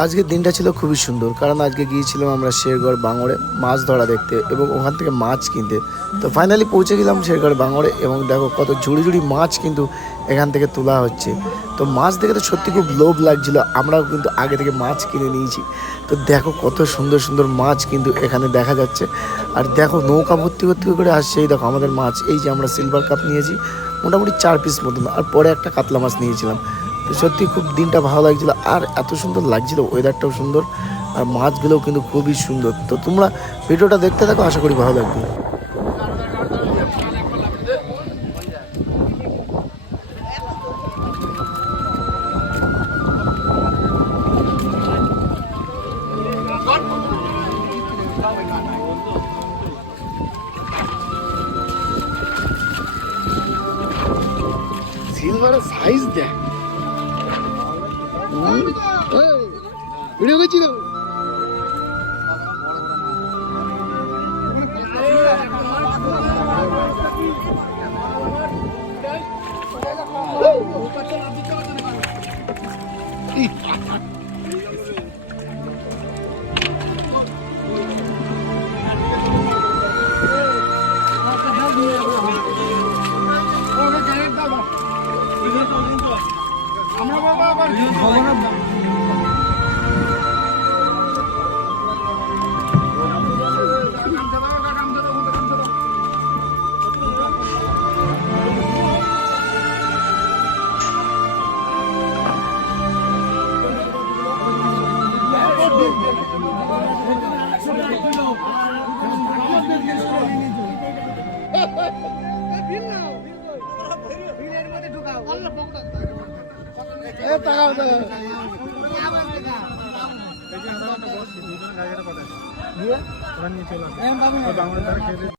আজকের দিনটা ছিল খুবই সুন্দর, কারণ আজকে গিয়েছিলাম আমরা শেরগড় বাঙড়ে মাছ ধরা দেখতে এবং ওখান থেকে মাছ কিনতে। তো ফাইনালি পৌঁছে গেলাম শেরগড় বাঙড়ে এবং দেখো কত ঝুড়ি ঝুড়ি মাছ কিন্তু এখান থেকে তোলা হচ্ছে। তো মাছ দেখে তো সত্যি খুব লোভ লাগছিল, আমরাও কিন্তু আগে থেকে মাছ কিনে নিয়েছি। তো দেখো কত সুন্দর সুন্দর মাছ কিন্তু এখানে দেখা যাচ্ছে। আর দেখো নৌকা ভর্তি ভর্তি করে আসছে, এই দেখো আমাদের মাছ, এই যে আমরা সিলভার কাপ নিয়েছি মোটামুটি 4 পিস মতন, আর পরে একটা কাতলা মাছ নিয়েছিলাম। তো সত্যি খুব দিনটা ভালো লাগছিল, আর এত সুন্দর লাগছিল, ওয়েদারটাও সুন্দর আর মাছগুলোও কিন্তু খুবই সুন্দর। তো তোমরা ভিডিওটা দেখতে থাকো, আশা করি ভালো লাগবে। সিলভারের সাইজ দেখ, ভিডিও করছিল। আমরা বাবা টাকা